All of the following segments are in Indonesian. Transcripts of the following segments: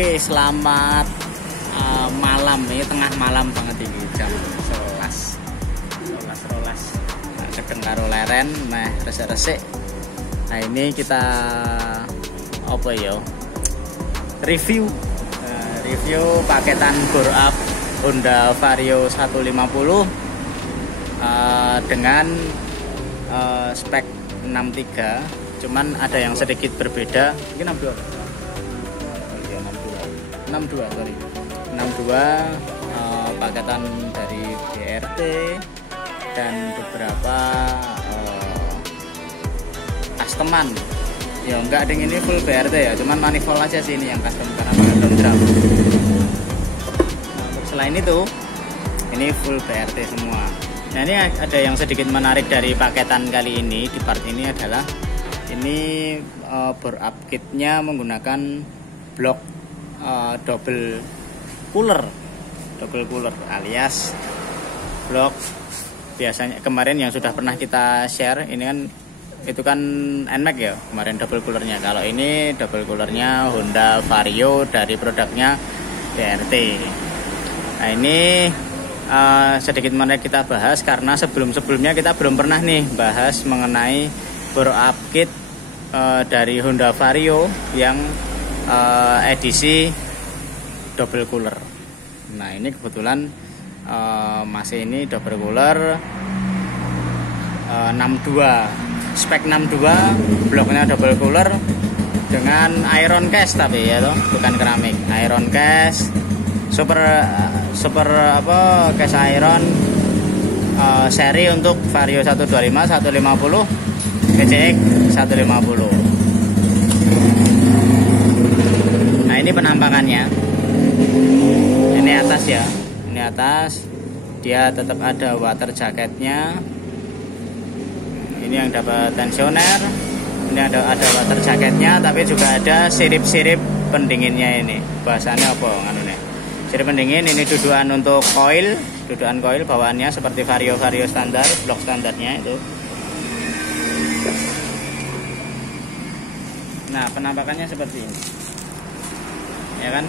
Oke, selamat malam. Ini tengah malam banget ini, jam 11. Nah, deken karo leren meh resik-resik. Nah, ini kita apa ya? Review paketan bore up Honda Vario 150 dengan spek 63, cuman ada yang sedikit berbeda. Ini 62 sorry 62 paketan dari BRT dan beberapa customan ya, enggak ada ini full BRT ya, cuman manifold aja sih ini yang custom karena belum drum. Selain itu ini full BRT semua. Nah, ini ada yang sedikit menarik dari paketan kali ini di part ini adalah ini bore up kitnya menggunakan blok double cooler alias blok biasanya kemarin yang sudah pernah kita share. Ini kan itu kan NMAX ya kemarin double coolernya. Kalau ini double coolernya Honda Vario dari produknya BRT. Nah, ini sedikit menarik kita bahas karena sebelumnya kita belum pernah nih bahas mengenai bore up kit dari Honda Vario yang edisi double cooler. Nah, ini kebetulan masih ini double cooler 62, spek 62, bloknya double cooler dengan iron cast tapi ya toh, bukan keramik, iron cast super apa cast iron seri untuk Vario 125, 150, GCX 150. Nah, ini penampakannya. Ini atas ya. Ini atas. Dia tetap ada water jacketnya. Ini yang dapat tensioner. Ini ada water jacketnya, tapi juga ada sirip-sirip pendinginnya ini. Bahasanya apa nganune? Sirip pendingin ini dudukan untuk coil, dudukan coil bawaannya seperti Vario standar, blok standarnya itu. Nah, penampakannya seperti ini. Ya kan,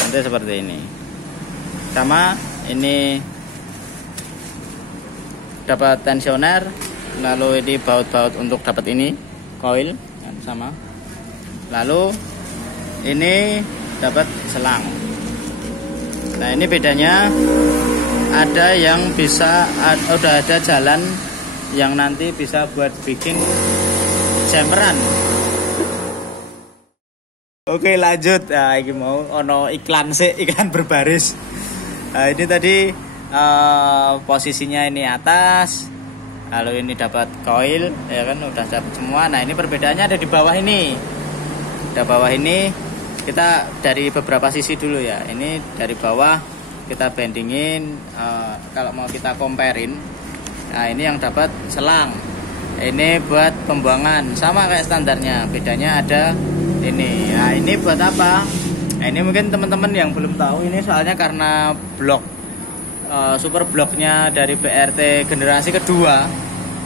nanti seperti ini sama ini dapat tensioner, lalu ini baut-baut untuk dapat ini coil sama, lalu ini dapat selang. Nah, ini bedanya ada yang bisa udah ada jalan yang nanti bisa buat bikin jumperan. Oke, lanjut. Nah, ini mau ono iklan berbaris. Nah, ini tadi posisinya ini atas, lalu ini dapat coil ya kan, udah dapat semua. Nah, ini perbedaannya ada di bawah ini. Di bawah ini kita dari beberapa sisi dulu ya. Ini dari bawah kita bandingin, kalau mau kita comparein. Nah, ini yang dapat selang. Ini buat pembuangan sama kayak standarnya. Bedanya ada ini. Nah, ini buat apa? Nah, ini mungkin teman-teman yang belum tahu, ini soalnya karena blok super bloknya dari BRT generasi kedua.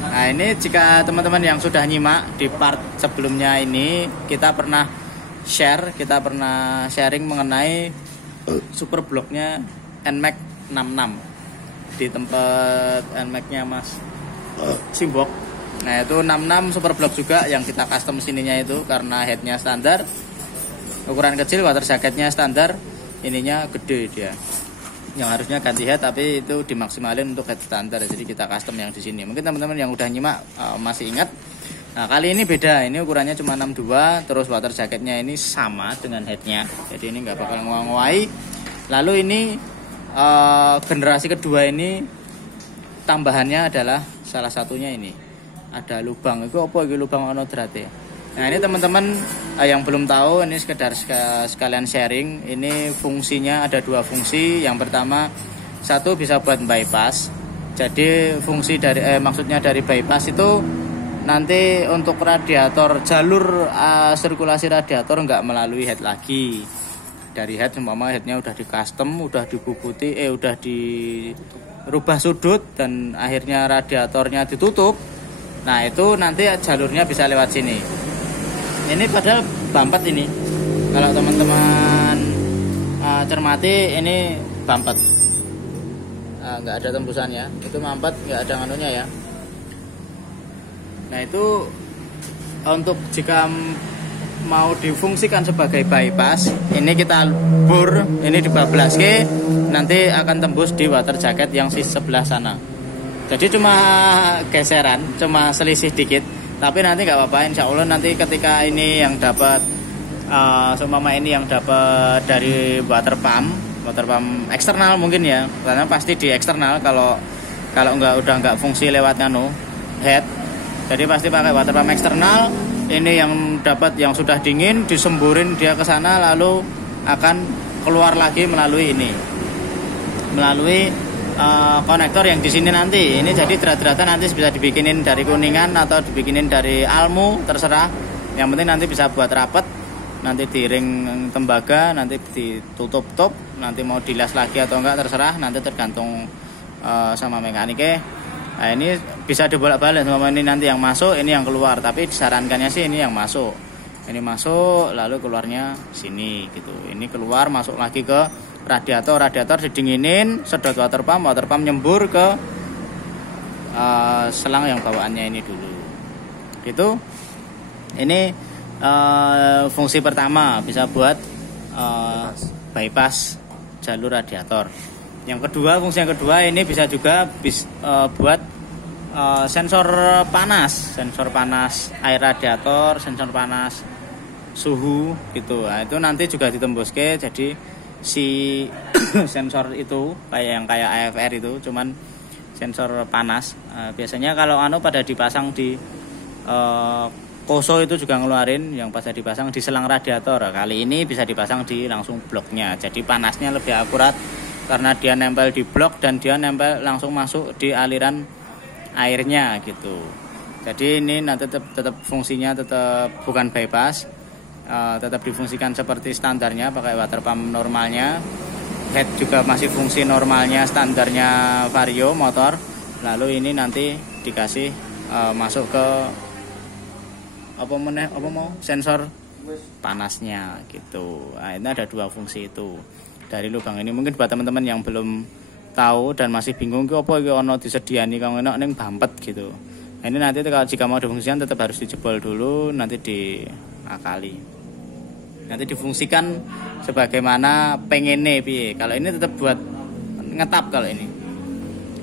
Nah, ini jika teman-teman yang sudah nyimak di part sebelumnya ini, kita pernah sharing mengenai super bloknya NMAX 66 di tempat NMAX-nya Mas Simbok. Nah, itu 66 super block juga yang kita custom sininya itu karena headnya standar, ukuran kecil, water jacketnya standar, ininya gede dia. Yang harusnya ganti head tapi itu dimaksimalin untuk head standar, jadi kita custom yang di sini. Mungkin teman-teman yang udah nyimak masih ingat. Nah, kali ini beda, ini ukurannya cuma 62, terus water jacketnya ini sama dengan headnya, jadi ini nggak bakal ngoai. Lalu ini generasi kedua ini tambahannya adalah salah satunya ini ada lubang. Itu apa itu lubang ono drate. Nah, ini teman-teman yang belum tahu, ini sekedar sekalian sharing. Ini fungsinya ada dua fungsi. Yang pertama, satu bisa buat bypass. Jadi fungsi dari maksudnya dari bypass itu nanti untuk radiator, jalur sirkulasi radiator nggak melalui head lagi. Dari head umpama headnya udah di custom, udah dibubuti, udah dirubah sudut dan akhirnya radiatornya ditutup. Nah, itu nanti jalurnya bisa lewat sini. Ini padahal bumper ini. Kalau teman-teman cermati, ini mampet, nggak ada tembusannya, itu mampet, nggak ada nganunya ya. Nah itu untuk jika mau difungsikan sebagai bypass, ini kita bor, ini dibablaske, nanti akan tembus di water jacket yang di sebelah sana. Jadi cuma geseran, cuma selisih dikit, tapi nanti nggak apa-apa, insya Allah nanti ketika ini yang dapat seumpama ini yang dapat dari water pump eksternal mungkin ya, karena pasti di eksternal, kalau udah nggak fungsi lewat head, jadi pasti pakai water pump eksternal. Ini yang dapat yang sudah dingin, disemburin dia ke sana, lalu akan keluar lagi melalui konektor yang di sini nanti. Ini jadi drat-dratan nanti bisa dibikinin dari Kuningan atau dibikinin dari Almu, terserah. Yang penting nanti bisa buat rapet, nanti di ring tembaga, nanti ditutup top, nanti mau dilas lagi atau enggak terserah, nanti tergantung sama mekaniknya. Nah ini bisa dibolak-balik, sama ini nanti yang masuk, ini yang keluar. Tapi disarankannya sih ini yang masuk. Ini masuk, lalu keluarnya sini gitu. Ini keluar, masuk lagi ke radiator didinginin, sedot water pump nyembur ke selang yang bawaannya ini dulu. Gitu. Ini fungsi pertama, bisa buat bypass jalur radiator. Yang kedua, fungsi yang kedua ini bisa juga buat sensor panas air radiator, sensor panas suhu gitu. Nah, itu nanti juga ditembuske, jadi si sensor itu kayak AFR itu, cuman sensor panas. Biasanya kalau pada dipasang di koso itu juga ngeluarin, yang pada dipasang di selang radiator. Kali ini bisa dipasang di langsung bloknya, jadi panasnya lebih akurat karena dia nempel di blok dan dia nempel langsung masuk di aliran airnya gitu. Jadi ini nanti tetap fungsinya tetap bukan bypass, tetap difungsikan seperti standarnya pakai water pump normalnya. Head juga masih fungsi normalnya, standarnya Vario motor. Lalu ini nanti dikasih masuk ke sensor panasnya gitu. Nah, ini ada dua fungsi itu dari lubang ini. Mungkin buat teman-teman yang belum tahu dan masih bingung ki apa iki ana disediani kang enak ning bampet gitu. Nah, ini nanti kalau jika mau difungsikan tetap harus dijebol dulu, nanti diakali. Nanti difungsikan sebagaimana pengennya piye. Kalau ini tetap buat ngetap, kalau ini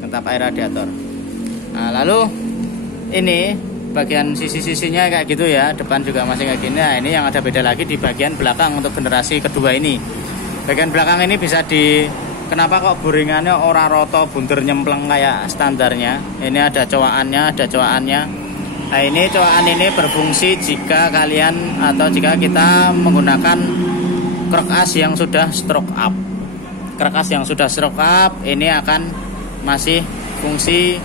ngetap air radiator. Nah, lalu ini bagian sisi-sisinya kayak gitu ya, depan juga masih kayak gini. Nah, ini yang ada beda lagi di bagian belakang untuk generasi kedua ini. Bagian belakang ini bisa kenapa kok boringannya ora roto bunder nyempleng kayak standarnya. Ini ada cowakannya. Nah, ini cowakan ini berfungsi jika kalian atau jika kita menggunakan krok as yang sudah stroke up. Krok as yang sudah stroke up ini akan masih fungsi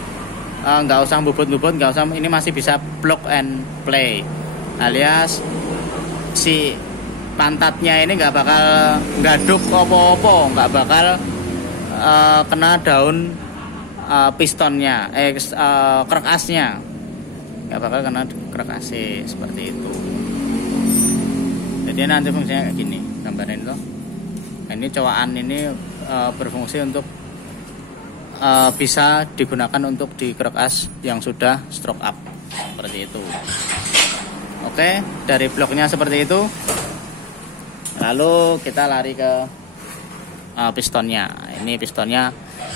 nggak usah bubut-bubut, nggak usah, ini masih bisa plug and play, alias si pantatnya ini nggak bakal gaduk apa-apa, nggak bakal kena daun pistonnya, krok asnya nggak bakal kena krok as seperti itu. Jadi nanti fungsinya kayak gini, gambarin itu. Ini cowakan ini berfungsi untuk bisa digunakan untuk di krok as yang sudah stroke up seperti itu. Oke, dari bloknya seperti itu. Lalu kita lari ke pistonnya. Ini pistonnya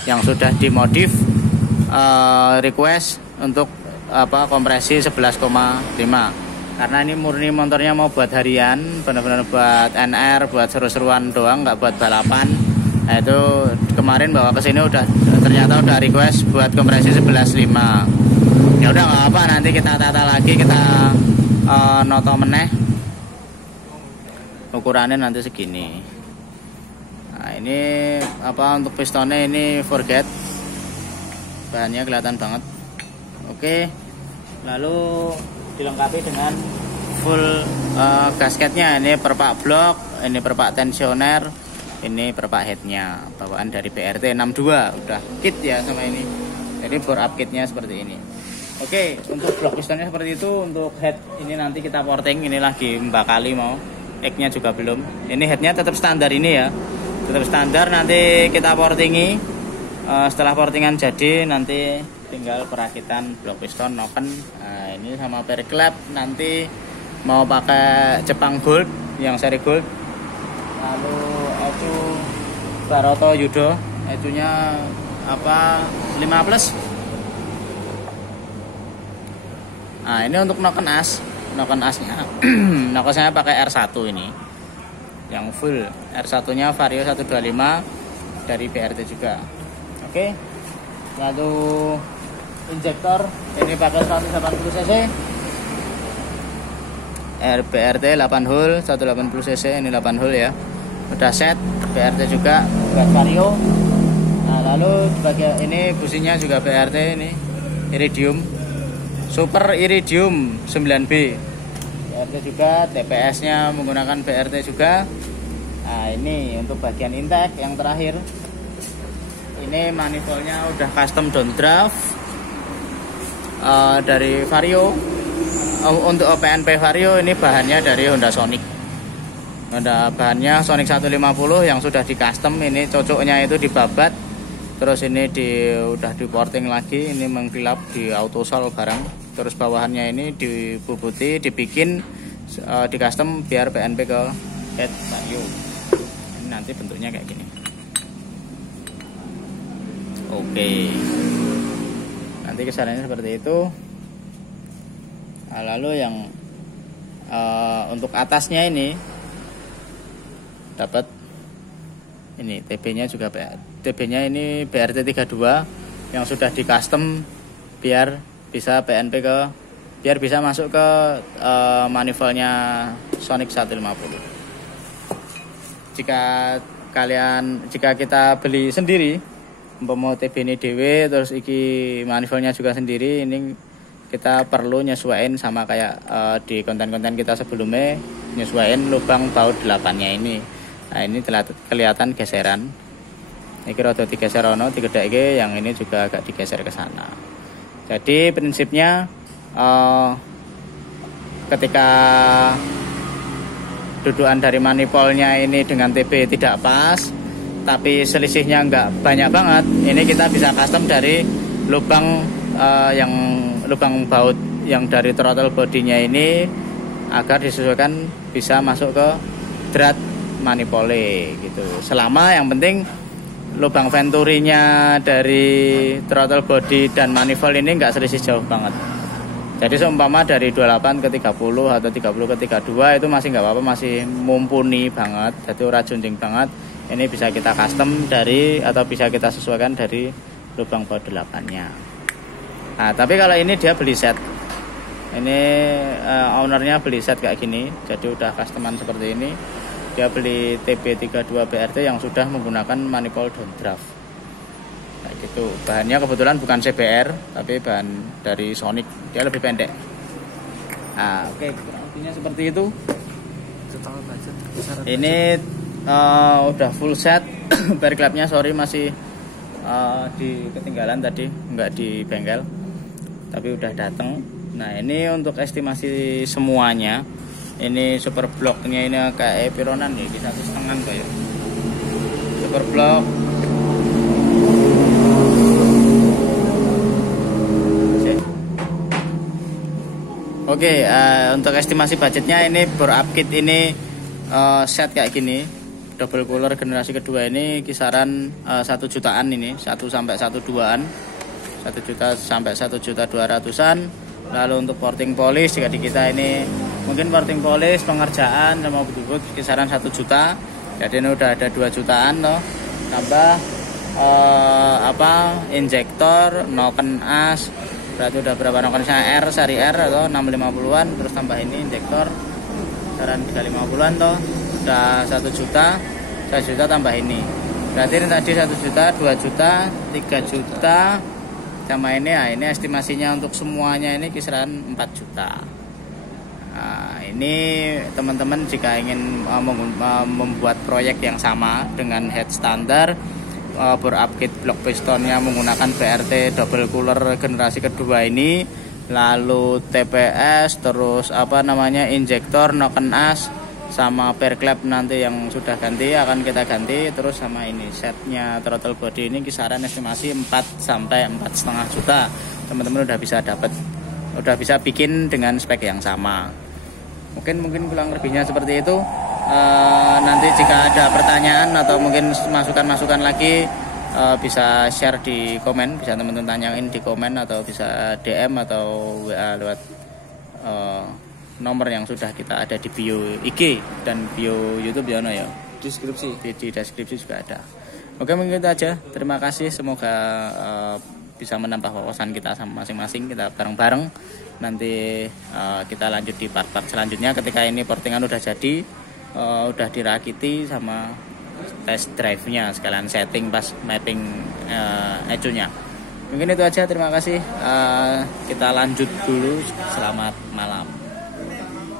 yang sudah dimodif, request untuk kompresi 11,5. Karena ini murni motornya mau buat harian, benar-benar buat NR, buat seru-seruan doang, nggak buat balapan. Nah, itu kemarin bawa ke sini ternyata udah request buat kompresi 11,5. Ya udah nggak apa, nanti kita tata lagi, kita noto meneh. Ukurannya nanti segini. Nah, ini untuk pistonnya ini forget. Bahannya kelihatan banget. Oke. Lalu dilengkapi dengan full gasketnya. Ini perpak blok, ini perpak tensioner, ini perpak headnya, bawaan dari BRT 62, udah kit ya sama ini. Jadi bore up kitnya seperti ini. Oke, untuk blok pistonnya seperti itu. Untuk head ini nanti kita porting, ini lagi mbakali mau X-nya juga belum. Ini headnya tetap standar ini ya, tetap standar. Nanti kita portingi. Setelah portingan jadi nanti tinggal perakitan blok piston, noken. Nah, ini sama perklep nanti mau pakai Jepang Gold yang seri Gold. Lalu itu Baroto Yudo, itunya apa 5 plus. Nah, ini untuk noken asnya. Noken saya pakai R1 ini. Yang full. R1-nya Vario 125 dari BRT juga. Oke. Lalu injektor ini pakai 180 cc. BRT 8 hole 180 cc, ini 8 hole ya. Udah set BRT juga buat Vario. Nah, lalu bagian ini businya juga BRT ini Iridium Super Iridium 9B. BRT juga, TPS-nya menggunakan BRT juga. Nah, ini untuk bagian intake yang terakhir. Ini manifoldnya udah custom downdraft dari Vario. Untuk OPNP Vario ini bahannya dari Honda Sonic. Ada bahannya Sonic 150 yang sudah di custom. Ini cocoknya itu dibabat. Terus ini udah di porting lagi. Ini mengkilap di autosol barang. Terus bawahannya ini dibubuti, dibikin di custom biar PNP ke head Vario. Ini nanti bentuknya kayak gini. Oke. Nanti kesannya seperti itu. Nah, lalu yang untuk atasnya ini dapat ini TB-nya juga TB-nya ini BRT 32 yang sudah di custom biar bisa PNP biar bisa masuk ke manifoldnya Sonic 150. Jika kita beli sendiri, mau TB ini DW terus iki manifoldnya juga sendiri, ini kita perlu nyesuaiin sama kayak di konten-konten kita sebelumnya, nyesuaiin lubang baut 8-nya ini. Nah, ini kelihatan geseran. Ini rada digeser ono, digedheke, yang ini juga agak digeser ke sana. Jadi prinsipnya ketika dudukan dari manifoldnya ini dengan TB tidak pas, tapi selisihnya nggak banyak banget, ini kita bisa custom dari lubang lubang baut yang dari throttle bodinya ini agar disesuaikan bisa masuk ke drat manifold gitu. Selama yang penting lubang venturinya dari throttle body dan manifold ini nggak selisih jauh banget. Jadi seumpama dari 28 ke 30 atau 30 ke 32 itu masih nggak apa-apa, masih mumpuni banget. Jadi ora junjing banget. Ini bisa kita custom atau bisa kita sesuaikan dari lubang baut 8-nya. Nah, tapi kalau ini dia beli set. Ini ownernya beli set kayak gini. Jadi udah customan seperti ini. Dia beli TB32 BRT yang sudah menggunakan manifold downdraft. Kayak gitu. Bahannya kebetulan bukan CBR, tapi bahan dari Sonic. Dia lebih pendek. Nah, oke, kurang lebihnya seperti itu. Ini udah full set. Perklapnya sorry masih di ketinggalan tadi, nggak di bengkel. Tapi udah datang. Nah, ini untuk estimasi semuanya. Ini super blocknya ini kayak pironan nih, di 1,5 kayak super block. Oke, untuk estimasi budgetnya ini bore up kit ini set kayak gini, double cooler generasi kedua ini kisaran 1 jutaan ini, 1 sampai 1,2an, 1 juta sampai 1.200.000-an. Lalu untuk porting polish jika di kita ini mungkin porting polish pengerjaan sama but kisaran 1 juta. Jadi ini udah ada 2 jutaan loh. Tambah injektor, noken as. Berarti udah berapa noken saya R seri R atau 650-an, terus tambah ini injektor kisaran 350-an toh. Udah 1 juta. 1 juta tambah ini. Berarti ini tadi 1 juta, 2 juta, 3 juta. Sama ini, nah ini estimasinya untuk semuanya ini kisaran 4 juta. Nah, ini teman-teman jika ingin membuat proyek yang sama dengan head standar, bore up kit block pistonnya menggunakan BRT double cooler generasi kedua ini, lalu TPS, terus injektor, noken as, sama pair clamp nanti yang sudah ganti akan kita ganti, terus sama ini setnya throttle body ini kisaran estimasi 4 sampai 4,5 juta. Teman-teman udah bisa bikin dengan spek yang sama. Mungkin kurang lebihnya seperti itu. Nanti jika ada pertanyaan atau mungkin masukan lagi, bisa share di komen, bisa teman-teman tanyain di komen atau bisa DM atau WA lewat nomor yang sudah kita ada di bio IG dan bio YouTube ya, Deskripsi. di deskripsi juga ada. Oke, mungkin itu aja. Terima kasih, semoga bisa menambah wawasan kita sama masing-masing, kita bareng-bareng. Nanti kita lanjut di part-part selanjutnya ketika ini portingan udah jadi, udah dirakiti sama test drive-nya, sekalian setting pas mapping ECU-nya. Mungkin itu aja, terima kasih. Kita lanjut dulu. Selamat malam.